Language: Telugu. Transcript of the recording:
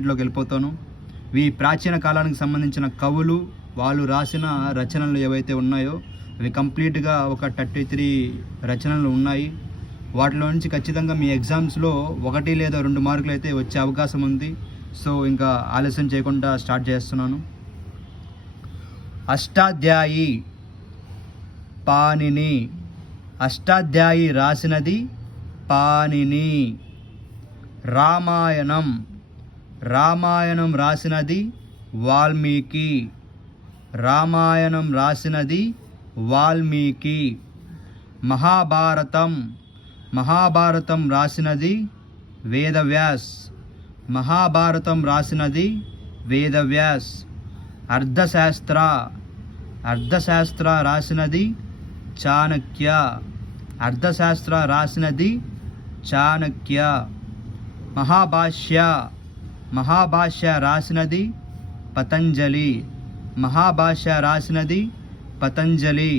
లోకి వెళ్ళిపోతాను. ఈ ప్రాచీన కాలానికి సంబంధించిన కవులు వాళ్ళు రాసిన రచనలు ఏవైతే ఉన్నాయో అవి కంప్లీట్గా ఒక 33 రచనలు ఉన్నాయి. వాటిలో నుంచి ఖచ్చితంగా మీ ఎగ్జామ్స్లో 1 లేదా 2 మార్కులు అయితే వచ్చే అవకాశం ఉంది. సో ఇంకా ఆలస్యం చేయకుండా స్టార్ట్ చేస్తున్నాను. అష్టాధ్యాయి పాణిని. అష్టాధ్యాయి రాసినది పాణిని. రామాయణం. రామాయణం రాసినది వాల్మీకి. రామాయణం రాసినది వాల్మీకి. మహాభారతం. మహాభారతం రాసినది వేదవ్యాస్. మహాభారతం రాసినది వేదవ్యాస్. అర్థశాస్త్ర. అర్థశాస్త్ర రాసినది చాణక్య. అర్థశాస్త్ర రాసినది చాణక్య. మహాభాష్య. మహాభాష్య రాసినది పతంజలి. మహాభాష్య రాసినది పతంజలి.